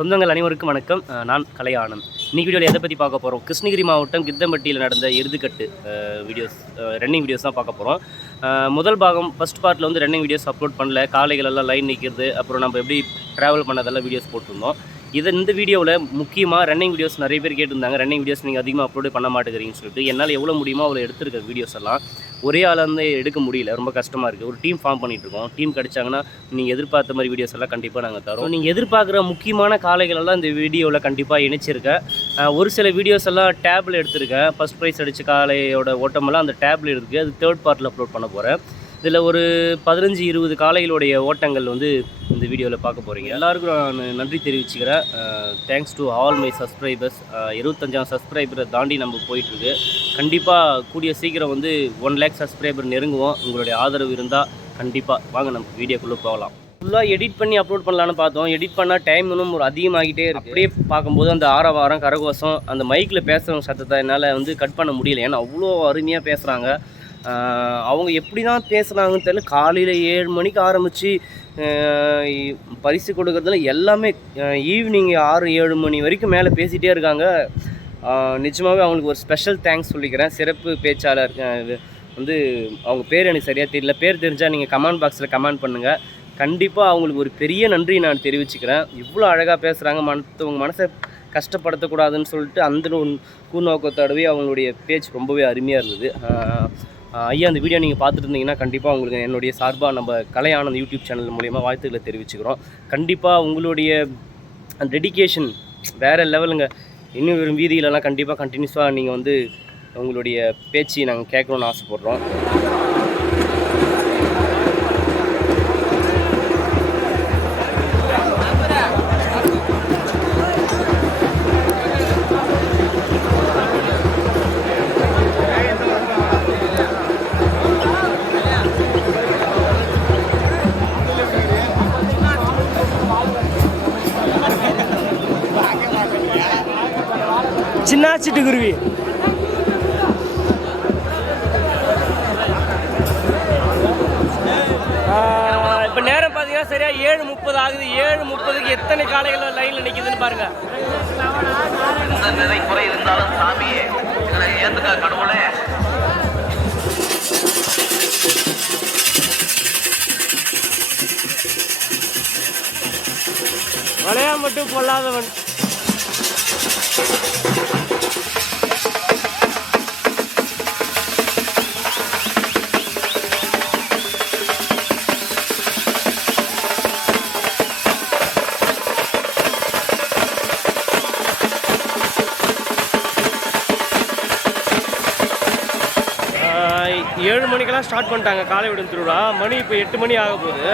சொந்தங்கள் அனைவருக்கும் வணக்கம். நான் கலையானந்த். இன்றைக்கி வீடியோவில் எதை பற்றி பார்க்க போகிறோம்? கிருஷ்ணகிரி மாவட்டம் கித்தம்பட்டியில் நடந்த எருதுக்கட்டு வீடியோஸ், ரன்னிங் வீடியோஸ் தான் பார்க்க போகிறோம். முதல் பாகம் ஃபஸ்ட் பார்ட்டில் வந்து ரன்னிங் வீடியோஸ் அப்லோட் பண்ணல. காளைகளெல்லாம் லைன் நிற்கிறது, அப்புறம் நம்ம எப்படி ட்ராவல் பண்ணதெல்லாம் வீடியோஸ் போட்டிருந்தோம். இந்த வீடியோவில் முக்கியமாக ரன்னிங் வீடியோஸ் நிறைய பேர் கேட்டிருந்தாங்க. ரன்னிங் வீடியோஸ் நீங்கள் அதிகமாக அப்லோடு பண்ண மாட்டேங்கிறீங்கன்னு சொல்லிட்டு என்னால் எவ்வளோ முடியுமோ அவ்வளோ எடுத்துருக்க வீடியோஸ் எல்லாம் ஒரே ஆளாக வந்து எடுக்க முடியல, ரொம்ப கஷ்டமாக இருக்குது. ஒரு டீம் ஃபார்ம் பண்ணிகிட்ருக்கோம். டீம் கிடச்சாங்கன்னா நீங்கள் எதிர்பார்த்த மாதிரி வீடியோஸ் எல்லாம் கண்டிப்பாக நாங்கள் தரோம். நீங்கள் எதிர்பார்க்குற முக்கியமான காளைகளெல்லாம் இந்த வீடியோவில் கண்டிப்பாக இணைச்சிருக்கேன். ஒரு சில வீடியோஸ் எல்லாம் டேபில் எடுத்திருக்கேன். ஃபஸ்ட் ப்ரைஸ் அடித்த காளையோட ஓட்டமெல்லாம் அந்த டேபில் இருக்குது. அது தேர்ட் பார்ட்டில் அப்லோட் பண்ண போகிறேன். இதில் ஒரு 15-20 காளைகளுடைய ஓட்டங்கள் வந்து இந்த வீடியோவில் பார்க்க போகிறீங்க. எல்லாருக்கும் நான் நன்றி தெரிவிச்சுக்கிறேன். Thanks to all my subscribers. 25,000 சப்ஸ்கிரைபரை தாண்டி நம்ம போயிட்டுருக்கு. கண்டிப்பாக கூடிய சீக்கிரம் வந்து 1 lakh சப்ஸ்கிரைபர் நெருங்குவோம். உங்களுடைய ஆதரவு இருந்தால் கண்டிப்பாக வாங்க நம்ம வீடியோக்குள்ளே போகலாம். ஃபுல்லாக எடிட் பண்ணி அப்லோட் பண்ணலான்னு பார்த்தோம். எடிட் பண்ணால் டைம் இன்னும் ஒரு அதிகமாகிட்டே இருக்குது. அப்படியே பார்க்கும்போது அந்த ஆரவாரம் கரகோஷம் அந்த மைக்கில் பேசுகிறவங்க சத்தத்தை என்னால் வந்து கட் பண்ண முடியல. ஏன்னா அவ்வளோ அருமையாக பேசுகிறாங்க. அவங்க எப்படி தான் பேசுகிறாங்கன்னு தெரியல. காலையில் 7 மணிக்கு ஆரம்பித்து பரிசு கொடுக்குறதுல எல்லாமே ஈவினிங் 6-7 மணி வரைக்கும் மேலே பேசிகிட்டே இருக்காங்க. நிஜமாகவே அவங்களுக்கு ஒரு ஸ்பெஷல் தேங்க்ஸ் சொல்லிக்கிறேன். சிறப்பு பேச்சாளர் வந்து அவங்க பேர் எனக்கு சரியாக தெரியல. பேர் தெரிஞ்சால் நீங்கள் கமெண்ட் பாக்ஸில் கமெண்ட் பண்ணுங்கள். கண்டிப்பாக அவங்களுக்கு ஒரு பெரிய நன்றி நான் தெரிவிச்சுக்கிறேன். இவ்வளோ அழகாக பேசுகிறாங்க. மற்றவங்க மனசை கஷ்டப்படுத்தக்கூடாதுன்னு சொல்லிட்டு அந்த கூநோக்கத்தோடவே அவங்களுடைய பேச்சு ரொம்பவே அருமையாக இருந்தது. ஐயா, அந்த வீடியோ நீங்கள் பார்த்துட்டு இருந்தீங்கன்னா கண்டிப்பாக உங்களுக்கு என்னுடைய சார்பாக நம்ம கலையானந்த் யூடியூப் சேனல் மூலிமா வாழ்த்துக்களை தெரிவிச்சுக்கிறோம். கண்டிப்பாக உங்களுடைய டெடிகேஷன் வேறு லெவலுங்க. இன்னும் வெறும் வீதியிலலாம் கண்டிப்பாக கண்டினியூஸாக நீங்கள் வந்து உங்களுடைய பேச்சு நாங்கள் கேட்கணுன்னு ஆசைப்பட்றோம். சின்ன சிட்டுக்குருவி இப்போ நேரம் பார்த்தீங்கன்னா சரியா 7:30 ஆகுது. 7:30க்கு எத்தனை காளைகள் லைனில் நிற்கிதுன்னு பாருங்க. குறை இருந்தாலும் சாமியே ஏத்துக்க கடவுளே. வளையா மட்டும் கொள்ளாதவன். ஏழு மணிக்கெல்லாம் ஸ்டார்ட் பண்ணிட்டாங்க காலை விடும் திருவிழா. மணி இப்போ 8 மணி ஆக போகுது.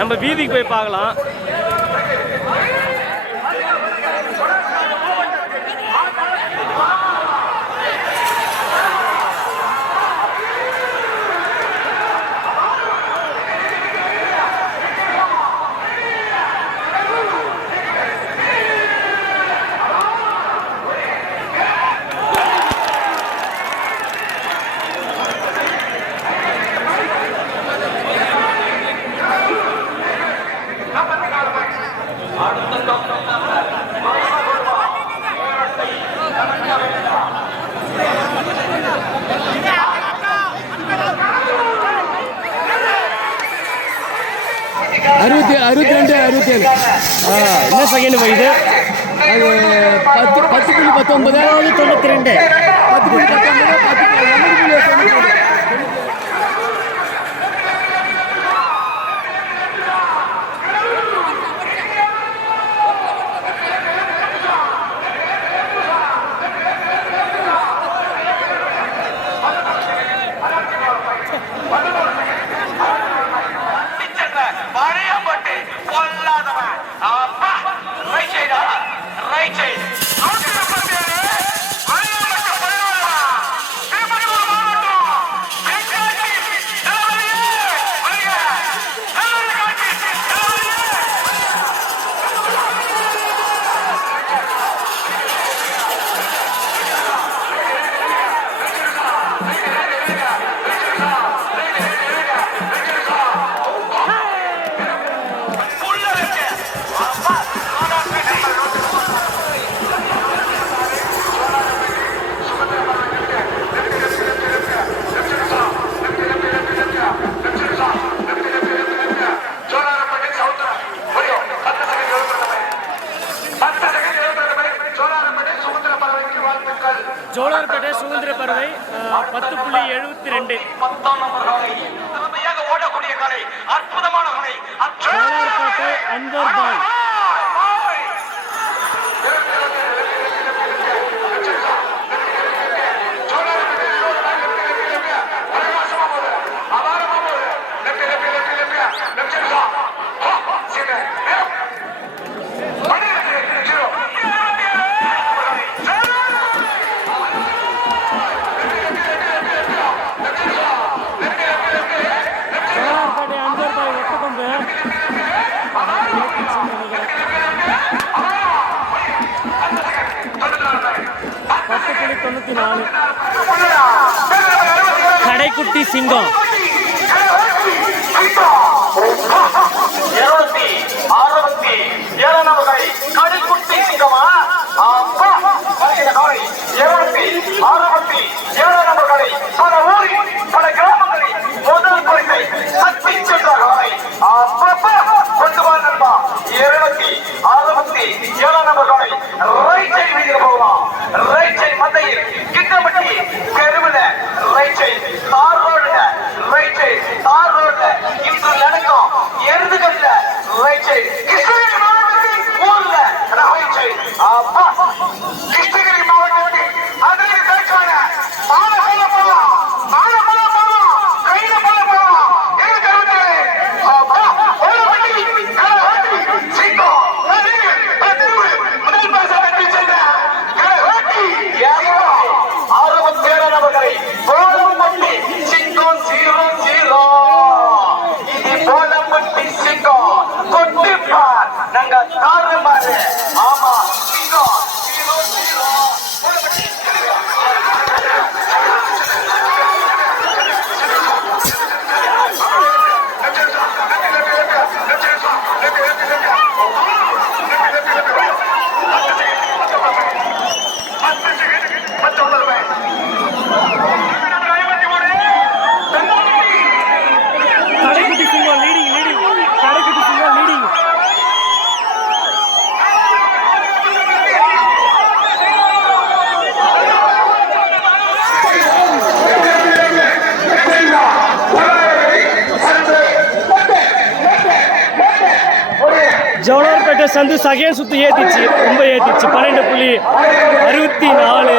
நம்ம வீதிக்கு போய் பார்க்கலாம். என்ன செகண்ட் இது? அது 10.19 92 10.19 ஜோலார்பேட்டை சுதந்திர பறவை 10.72. ஜோலார்பேட்டை அன்வர் பாய். கடைக்குட்டி சிங்கம். கடைக்குட்டி சிங்கமா பல ஊரில் பல கிராமங்களில் முதல் பரிசை சக்தி சென்றார்கள். கொண்டு வா நண்பா. 267 நபர்களை ரைட் சைடு வீதியில் போகலாம். ரைட் சைடு மந்தையில் கிட்டமட்டி தெருவில் ரைட் சைடு தார் ரோடுல ரைட் சைடு தார் ரோடுல இன்று நடக்கும் எருதுகள்ல ரைட் சைடு கிருஷ்ணகிரி மாவட்டத்தில் ஊர்ல ரைட் சைடு கிருஷ்ணகிரி மாவட்டத்தில் அதில் பேச்சான மாணவர்கள போகலாம். மாணவர்கள போகலாம். கையில போல போகலாம். எது கருத்து ஒரு வண்டி சிங்கம் முதல் பாச வெற்றி சென்ற 67 நபர்களை போலம்பட்டி சிங்கம் 00. இது போலம்பட்டி சிங்கம் கொட்டிப்பார் நாங்க தாறுமாறு. ஆமா சிங்கம் 00. கடைக்குட்டி சிங்கம் லீடிங். கடைக்குட்டி சிங்கம் லீடிங். ஜோலார்பேட்டை சந்து செகண்ட் சுத்து ஏத்திச்சு. ரொம்ப ஏத்திச்சு. 12.64.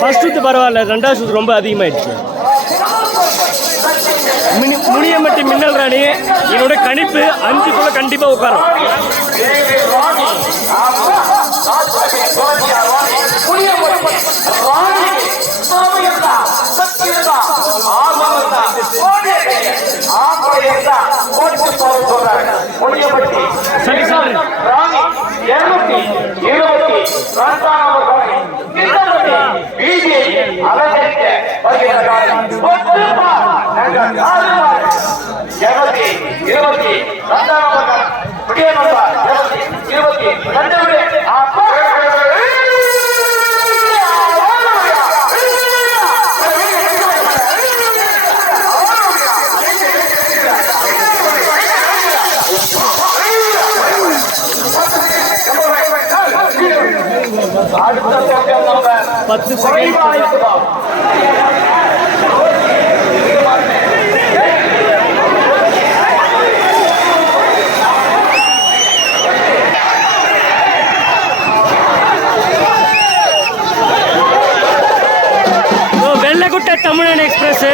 ஃபர்ஸ்ட் சுத்து பரவாயில்ல, ரெண்டாவது சுத்து ரொம்ப அதிகமாயிடுச்சு. முனியம்பட்டி மின்னல் ராணி என்னோட கணிப்பு 5 கண்டிப்பா உட்காரும். சரி சார். அடுத்த பக்கம் நம்பர் 10 செகண்ட். வெள்ளக்குட்டை தமிழன் எக்ஸ்பிரஸ்.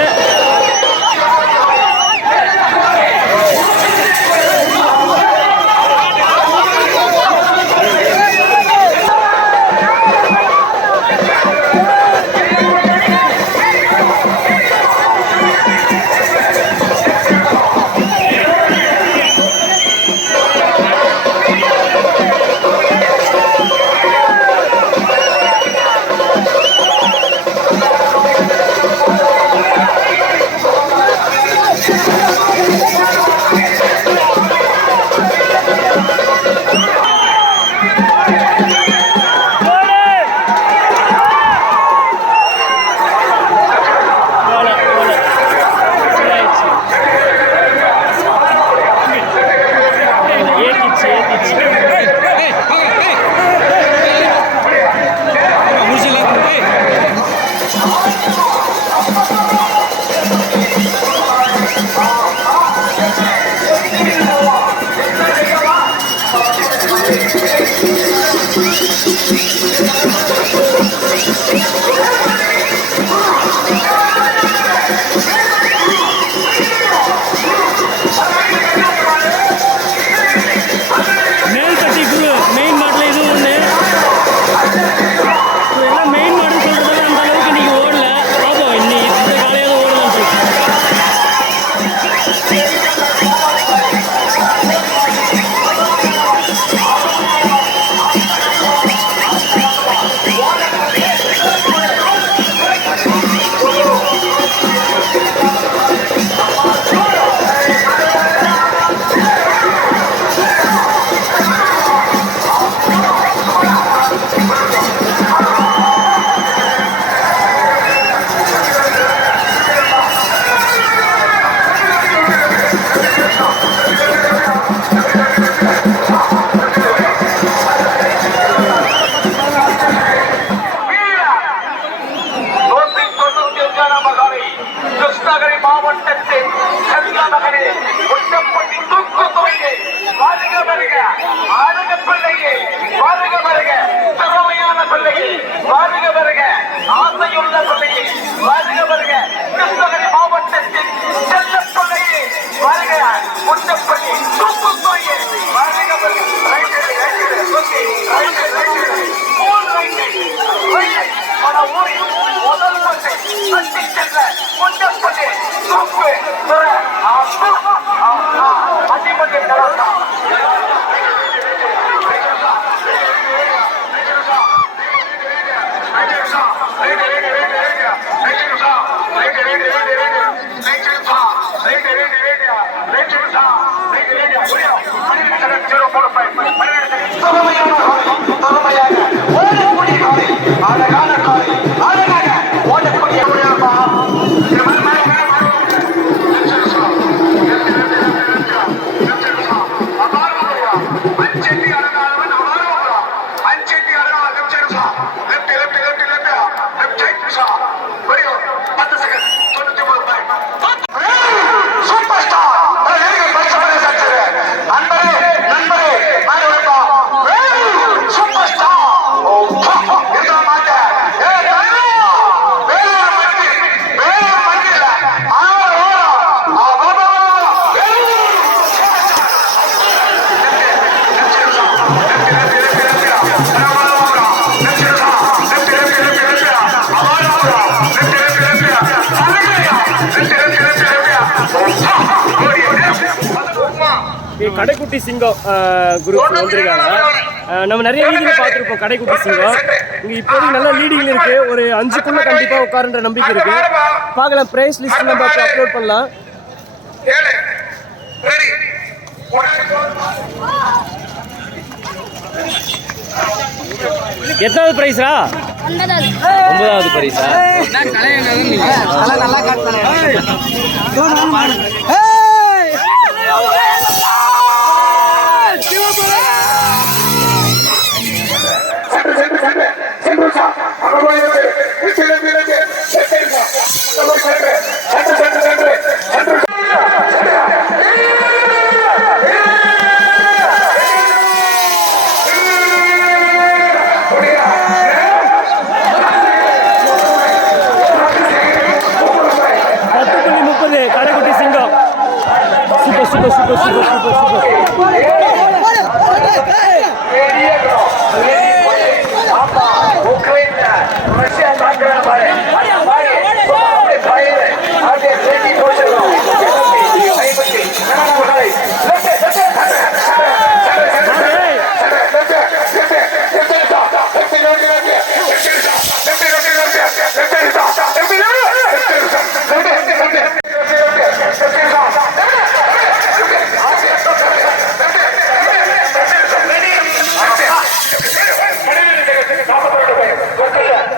அழக பிள்ளையே வருக வருக திறமையான பிள்ளையே வருக வருக ஆசையுள்ள பிள்ளையே வருக வருக கிருஷ்ணகிரி மாவட்டத்தின் செல்ல பிள்ளையே வருக முன்னப்பள்ளி தூக்குக்கோயே வருக வருக முதல் பட்டு தட்டி செல்ல முன்னப்பள்ளி தூக்கு அடிமட்டு நடத்தா அழகான காலை அழகாக ஓடக்கூடிய கடைக்குட்டி சிங்கம் குரூப் வந்திருக்காங்க. நம்ம நிறைய வீடியோவில் பார்த்துருப்போம் கடைக்குட்டி சிங்கம். இங்கே இப்போதைக்கு நல்ல லீடிங்கில் இருக்குது. ஒரு 5க்குள்ளே கண்டிப்பாக உட்காருன்ற நம்பிக்கை இருக்குது. பார்க்கலாம், ப்ரைஸ் லிஸ்ட் நம்ம அப்லோட் பண்ணலாம். எத்தனாவது ப்ரைஸா? 9வது ப்ரைஸா? Kadaikutty Singam super super super super super super. Russia தாக்குற பாரு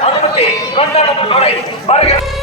அனுமதி கொண்டாட